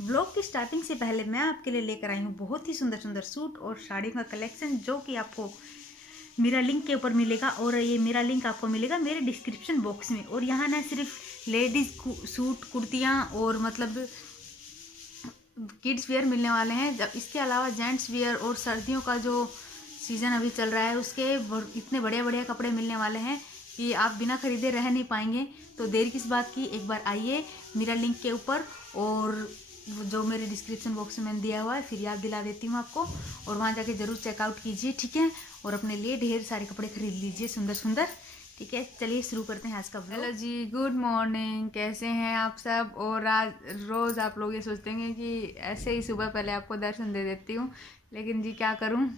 Blog की starting से पहले मैं आपके लिए लेकर आई हूँ बहुत ही सुंदर सुंदर सूट और साड़ियों का कलेक्शन, जो कि आपको मेरा लिंक के ऊपर मिलेगा। और ये मेरा लिंक आपको मिलेगा मेरे डिस्क्रिप्शन बॉक्स में। और यहाँ ना सिर्फ लेडीज़ सूट, कुर्तियाँ और मतलब किड्स वेयर मिलने वाले हैं, जब इसके अलावा जेंट्स वेयर और सर्दियों का जो सीज़न अभी चल रहा है उसके इतने बढ़िया बढ़िया कपड़े मिलने वाले हैं कि आप बिना खरीदे रह नहीं पाएंगे। तो देर किस बात की, एक बार आइए मेरा लिंक के ऊपर, और जो मेरे डिस्क्रिप्शन बॉक्स में मैंने दिया हुआ है फिर याद दिला देती हूँ आपको, और वहाँ जाके ज़रूर चेकआउट कीजिए, ठीक है। और अपने लिए ढेर सारे कपड़े खरीद लीजिए सुंदर सुंदर, ठीक है। चलिए शुरू करते हैं आज का ब्लॉग। हेलो जी, गुड मॉर्निंग, कैसे हैं आप सब। और आज रोज़ आप लोग ये सोचते हैं कि ऐसे ही सुबह पहले आपको दर्शन दे देती हूँ, लेकिन जी क्या करूँ,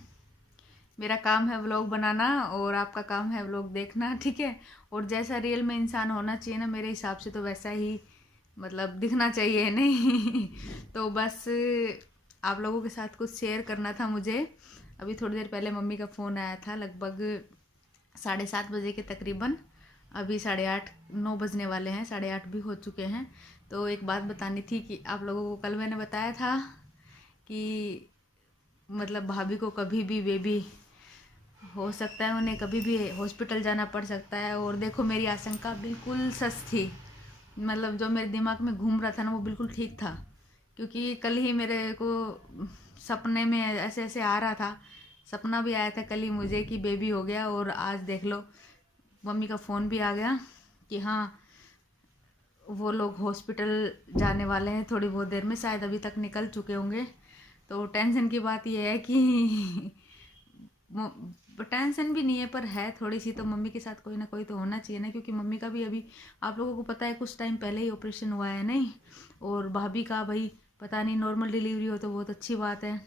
मेरा काम है व्लॉग बनाना और आपका काम है व्लॉग देखना, ठीक है। और जैसा रियल में इंसान होना चाहिए ना, मेरे हिसाब से तो वैसा ही मतलब दिखना चाहिए नहीं। तो बस आप लोगों के साथ कुछ शेयर करना था मुझे। अभी थोड़ी देर पहले मम्मी का फ़ोन आया था, लगभग 7:30 बजे के तकरीबन। अभी 8:30 9 बजने वाले हैं, 8:30 भी हो चुके हैं। तो एक बात बतानी थी कि आप लोगों को कल मैंने बताया था कि मतलब भाभी को कभी भी बेबी हो सकता है, उन्हें कभी भी हॉस्पिटल जाना पड़ सकता है। और देखो मेरी आशंका बिल्कुल सच थी, मतलब जो मेरे दिमाग में घूम रहा था ना वो बिल्कुल ठीक था। क्योंकि कल ही मेरे को सपने में ऐसे ऐसे आ रहा था, सपना भी आया था कल ही मुझे कि बेबी हो गया। और आज देख लो मम्मी का फ़ोन भी आ गया कि हाँ वो लोग हॉस्पिटल जाने वाले हैं थोड़ी बहुत देर में, शायद अभी तक निकल चुके होंगे। तो टेंशन की बात यह है कि टेंशन भी नहीं है पर है थोड़ी सी, तो मम्मी के साथ कोई ना कोई तो होना चाहिए ना, क्योंकि मम्मी का भी अभी आप लोगों को पता है कुछ टाइम पहले ही ऑपरेशन हुआ है नहीं। और भाभी का भाई पता नहीं, नॉर्मल डिलीवरी हो तो बहुत अच्छी बात है,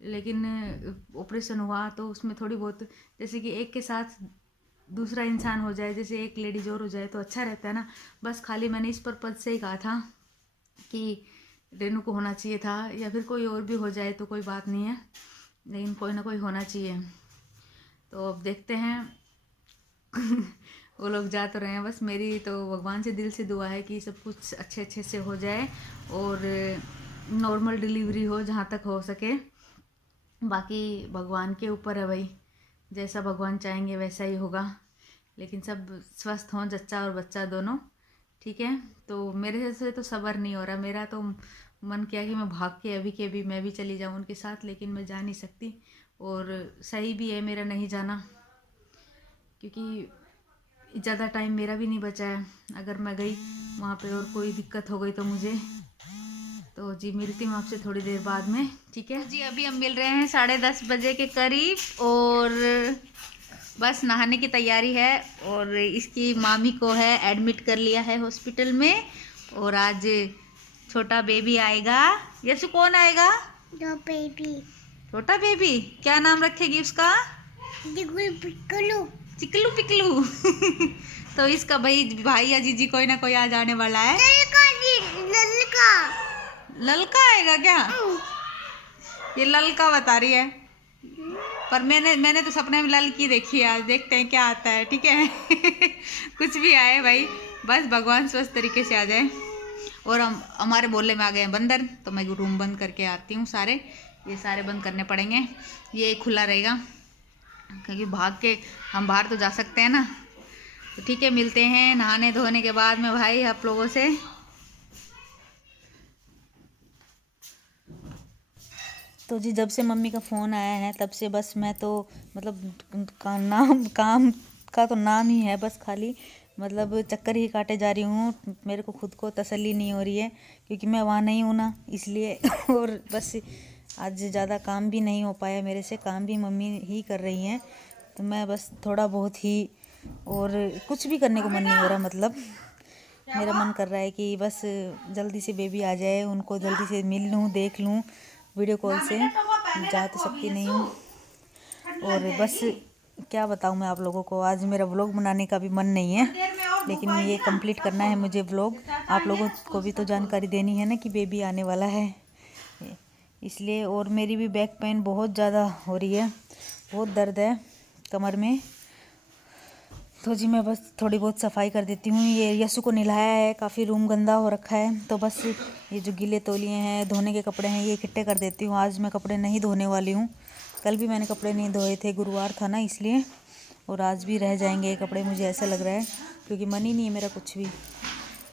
लेकिन ऑपरेशन हुआ तो उसमें थोड़ी बहुत, जैसे कि एक के साथ दूसरा इंसान हो जाए, जैसे एक लेडीज और हो जाए तो अच्छा रहता है ना। बस खाली मैंने इस पर्पज से ही कहा था कि रेनू को होना चाहिए था, या फिर कोई और भी हो जाए तो कोई बात नहीं है, लेकिन कोई ना कोई होना चाहिए। तो अब देखते हैं। वो लोग जा तो रहे हैं, बस मेरी तो भगवान से दिल से दुआ है कि सब कुछ अच्छे अच्छे से हो जाए और नॉर्मल डिलीवरी हो जहाँ तक हो सके। बाकी भगवान के ऊपर है भाई, जैसा भगवान चाहेंगे वैसा ही होगा, लेकिन सब स्वस्थ हों, जच्चा और बच्चा दोनों, ठीक है। तो मेरे से तो सब्र नहीं हो रहा, मेरा तो मन किया कि मैं भाग के अभी मैं भी चली जाऊँ उनके साथ, लेकिन मैं जा नहीं सकती। और सही भी है मेरा नहीं जाना, क्योंकि ज़्यादा टाइम मेरा भी नहीं बचा है। अगर मैं गई वहाँ पे और कोई दिक्कत हो गई तो मुझे, तो जी मिलती हूँ आपसे थोड़ी देर बाद में, ठीक है जी। अभी हम मिल रहे हैं 10:30 बजे के करीब, और बस नहाने की तैयारी है। और इसकी मामी को है एडमिट कर लिया है हॉस्पिटल में, और आज छोटा बेबी आएगा। यशु कौन आएगा? दो बेबी। छोटा बेबी, क्या नाम रखेगी उसका? पिकलू। चिकलू पिकलू। तो इसका भाई भाई या जीजी कोई ना कोई आ जाने वाला है। ललका ललका आएगा क्या? ये ललका बता रही है, पर मैंने तो सपने में ललकी देखी है। आज देखते हैं क्या आता है, ठीक है। कुछ भी आए भाई, बस भगवान स्वस्थ तरीके से आ जाए। और हम हमारे बोले में आ गए हैं बंदर, तो मैं रूम बंद करके आती हूँ। ये सारे बंद करने पड़ेंगे, ये खुला रहेगा क्योंकि भाग के हम बाहर तो जा सकते हैं ना। तो ठीक है, मिलते हैं नहाने धोने के बाद में भाई आप लोगों से। तो जी जब से मम्मी का फ़ोन आया है तब से बस मैं तो मतलब काम का तो नाम ही है बस, खाली मतलब चक्कर ही काटे जा रही हूँ। मेरे को खुद को तसल्ली नहीं हो रही है क्योंकि मैं वहाँ नहीं हूँ ना, इसलिए। और बस आज ज़्यादा काम भी नहीं हो पाया मेरे से, काम भी मम्मी ही कर रही हैं, तो मैं बस थोड़ा बहुत ही, और कुछ भी करने को मन नहीं हो रहा। मतलब मेरा मन कर रहा है कि बस जल्दी से बेबी आ जाए, उनको जल्दी से मिल लूँ, देख लूँ वीडियो कॉल से। जा तो सकती नहीं हूँ, और बस क्या बताऊँ मैं आप लोगों को, आज मेरा व्लॉग बनाने का भी मन नहीं है, लेकिन ये कंप्लीट करना है मुझे व्लॉग। आप लोगों को भी तो जानकारी देनी है ना कि बेबी आने वाला है, इसलिए। और मेरी भी बैक पेन बहुत ज़्यादा हो रही है, बहुत दर्द है कमर में, तो जी मैं बस थोड़ी बहुत सफाई कर देती हूँ। ये यस्सु को नहलाया है, काफ़ी रूम गंदा हो रखा है, तो बस ये जो गीले तौलिए हैं, धोने के कपड़े हैं, ये इकट्ठे कर देती हूँ। आज मैं कपड़े नहीं धोने वाली हूँ। कल भी मैंने कपड़े नहीं धोए थे, गुरुवार था ना इसलिए, और आज भी रह जाएंगे ये कपड़े, मुझे ऐसा लग रहा है, क्योंकि मन ही नहीं है मेरा कुछ भी।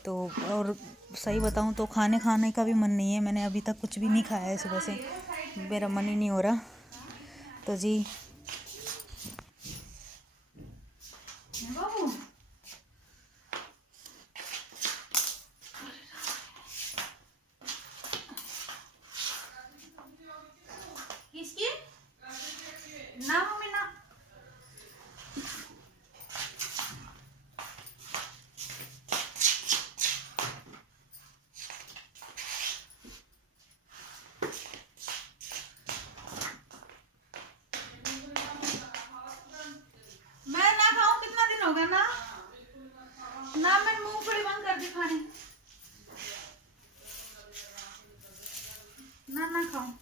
तो और सही बताऊँ तो खाने का भी मन नहीं है। मैंने अभी तक कुछ भी नहीं खाया है सुबह से, मेरा मन ही नहीं हो रहा। तो जी किसकी ना मम्मी ना मैं ना खाऊं, कितना दिन हो गया ना ना मैंने मूंगफली बंद कर दी खानी, ना खाऊं।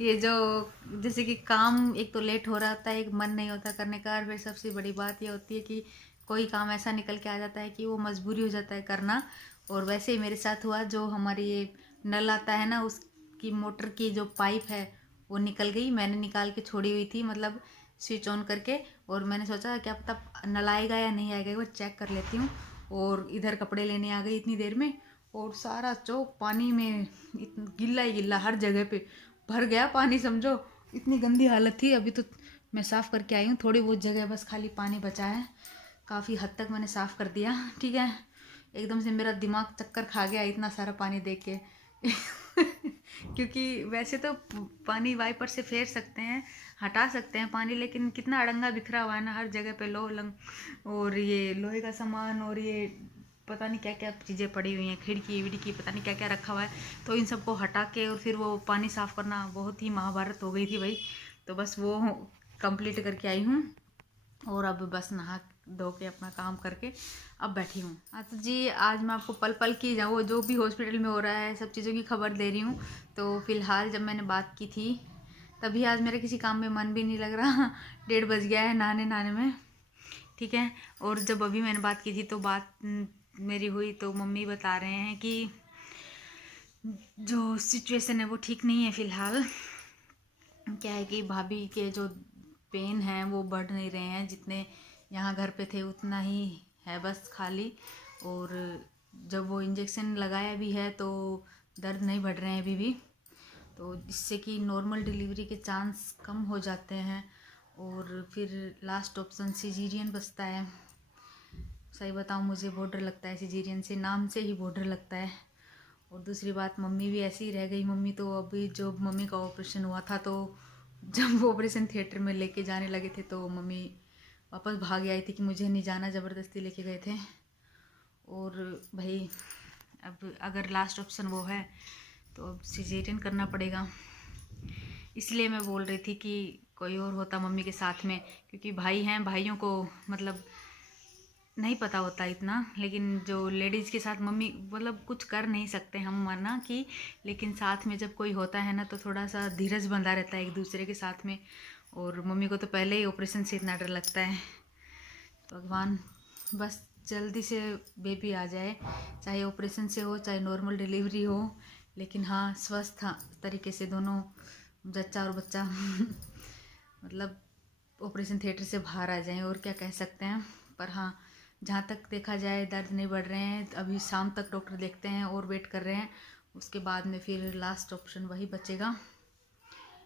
ये जो जैसे कि काम एक तो लेट हो रहा होता है, एक मन नहीं होता करने का, और फिर सबसे बड़ी बात ये होती है कि कोई काम ऐसा निकल के आ जाता है कि वो मजबूरी हो जाता है करना। और वैसे ही मेरे साथ हुआ, जो हमारी ये नल आता है ना, उसकी मोटर की जो पाइप है वो निकल गई। मैंने निकाल के छोड़ी हुई थी, मतलब स्विच ऑन करके, और मैंने सोचा क्या पता नल आएगा या नहीं आएगा, वो चेक कर लेती हूँ। और इधर कपड़े लेने आ गई इतनी देर में, और सारा चौक पानी में गिल्ला ही गिल्ला, हर जगह पे भर गया पानी, समझो इतनी गंदी हालत थी। अभी तो मैं साफ़ करके आई हूँ, थोड़ी बहुत जगह बस खाली पानी बचा है, काफ़ी हद तक मैंने साफ़ कर दिया। ठीक है, एकदम से मेरा दिमाग चक्कर खा गया इतना सारा पानी देख के क्योंकि वैसे तो पानी वाइपर से फेर सकते हैं, हटा सकते हैं पानी, लेकिन कितना अड़ंगा बिखरा हुआ है ना हर जगह पे, लो लंग और ये लोहे का सामान, और ये पता नहीं क्या क्या चीज़ें पड़ी हुई हैं, खिड़की विड़की पता नहीं क्या क्या रखा हुआ है। तो इन सबको हटा के और फिर वो पानी साफ़ करना बहुत ही महाभारत हो गई थी भाई। तो बस वो कंप्लीट करके आई हूँ, और अब बस नहा धो के अपना काम करके अब बैठी हूँ। हाँ तो जी, आज मैं आपको पल पल की वो जो भी हॉस्पिटल में हो रहा है सब चीज़ों की खबर दे रही हूँ। तो फ़िलहाल जब मैंने बात की थी तभी आज मेरे किसी काम में मन भी नहीं लग रहा 1:30 बज गया है नहाने में। ठीक है, और जब अभी मैंने बात की थी तो बात मेरी हुई तो मम्मी बता रहे हैं कि जो सिचुएशन है वो ठीक नहीं है फ़िलहाल। क्या है कि भाभी के जो पेन हैं वो बढ़ नहीं रहे हैं, जितने यहाँ घर पे थे उतना ही है बस खाली। और जब वो इंजेक्शन लगाया भी है तो दर्द नहीं बढ़ रहे हैं अभी भी, तो जिससे कि नॉर्मल डिलीवरी के चांस कम हो जाते हैं, और फिर लास्ट ऑप्शन सिजेरियन बचता है। सही बताऊँ मुझे बहुत डर लगता है सिजेरियन से, नाम से ही बहुत डर लगता है। और दूसरी बात, मम्मी भी ऐसी ही रह गई। मम्मी तो अभी जो मम्मी का ऑपरेशन हुआ था, तो जब वो ऑपरेशन थिएटर में लेके जाने लगे थे तो मम्मी वापस भाग आई थी कि मुझे नहीं जाना, ज़बरदस्ती लेके गए थे। और भाई अब अगर लास्ट ऑप्शन वो है तो अब सिजेरियन करना पड़ेगा। इसलिए मैं बोल रही थी कि कोई और होता मम्मी के साथ में, क्योंकि भाई हैं, भाइयों को मतलब नहीं पता होता इतना, लेकिन जो लेडीज़ के साथ मम्मी मतलब कुछ कर नहीं सकते हम मना कि, लेकिन साथ में जब कोई होता है ना तो थोड़ा सा धीरज बंधा रहता है एक दूसरे के साथ में। और मम्मी को तो पहले ही ऑपरेशन से इतना डर लगता है। भगवान बस जल्दी से बेबी आ जाए, चाहे ऑपरेशन से हो चाहे नॉर्मल डिलीवरी हो, लेकिन हाँ स्वस्थ तरीके से दोनों जच्चा और बच्चा मतलब ऑपरेशन थिएटर से बाहर आ जाएं, और क्या कह सकते हैं। पर हाँ, जहाँ तक देखा जाए दर्द नहीं बढ़ रहे हैं, अभी शाम तक डॉक्टर देखते हैं और वेट कर रहे हैं, उसके बाद में फिर लास्ट ऑप्शन वही बचेगा।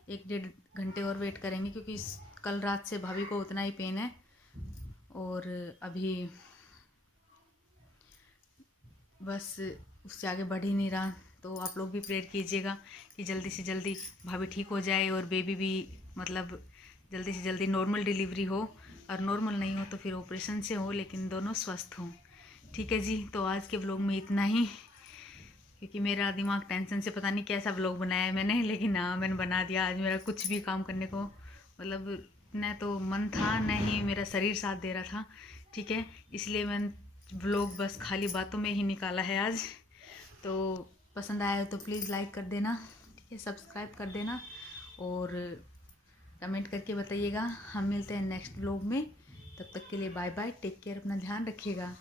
1-1.5 घंटे और वेट करेंगे, क्योंकि कल रात से भाभी को उतना ही पेन है। और अभी बस उससे आगे बढ़ ही नहीं रहा। तो आप लोग भी प्रेयर कीजिएगा कि जल्दी से जल्दी भाभी ठीक हो जाए और बेबी भी मतलब जल्दी से जल्दी नॉर्मल डिलीवरी हो, और नॉर्मल नहीं हो तो फिर ऑपरेशन से हो, लेकिन दोनों स्वस्थ हों। ठीक है जी, तो आज के व्लॉग में इतना ही, क्योंकि मेरा दिमाग टेंशन से पता नहीं कैसा व्लॉग बनाया है मैंने, लेकिन हाँ मैंने बना दिया। आज मेरा कुछ भी काम करने को मतलब न तो मन था न ही मेरा शरीर साथ दे रहा था। ठीक है, इसलिए मैंने व्लॉग बस खाली बातों में ही निकाला है आज। तो पसंद आया तो प्लीज़ लाइक कर देना, ठीक है, सब्सक्राइब कर देना और कमेंट करके बताइएगा। हम मिलते हैं नेक्स्ट व्लॉग में, तब तक के लिए बाय बाय, टेक केयर, अपना ध्यान रखिएगा।